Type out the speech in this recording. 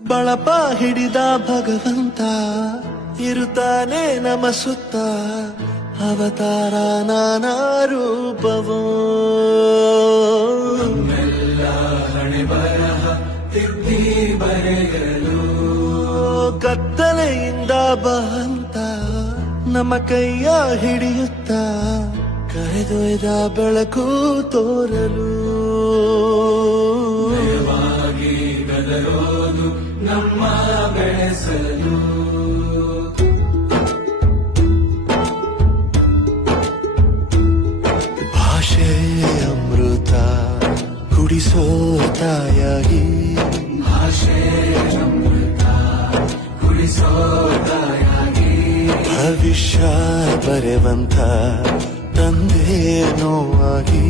ಬಳಪ ಹಿಡಿದ ಭಗವಂತ ಇರುತ್ತಾನೆ ನಮ ಸುತ್ತ ಅವತಾರ ನಾನಾ ರೂಪವೋ ಹಣೆ ಬರಹ ತಿದ್ದಿ ಬರೆಯಲು ಕತ್ತಲೆಯಿಂದ ಬಹಂತ ನಮ್ಮ ಕೈಯ ಹಿಡಿಯುತ್ತ ಕರೆದೊಯ್ದ ಬೆಳಕು ತೋರಲು ಗದರೋದು ನಮ್ಮ ಬೆಳೆಸಲು ಭಾಷೆ ಅಮೃತ ಕುಡಿಸೋ ತಾಯಾಗಿ ಭಾಷೆ ಅಮೃತ ಕುಡಿಸೋ ತಾಯಾಗಿ ಭವಿಷ್ಯ ಬರೆವಂತ ತಂದೆ ನೋವಾಗಿ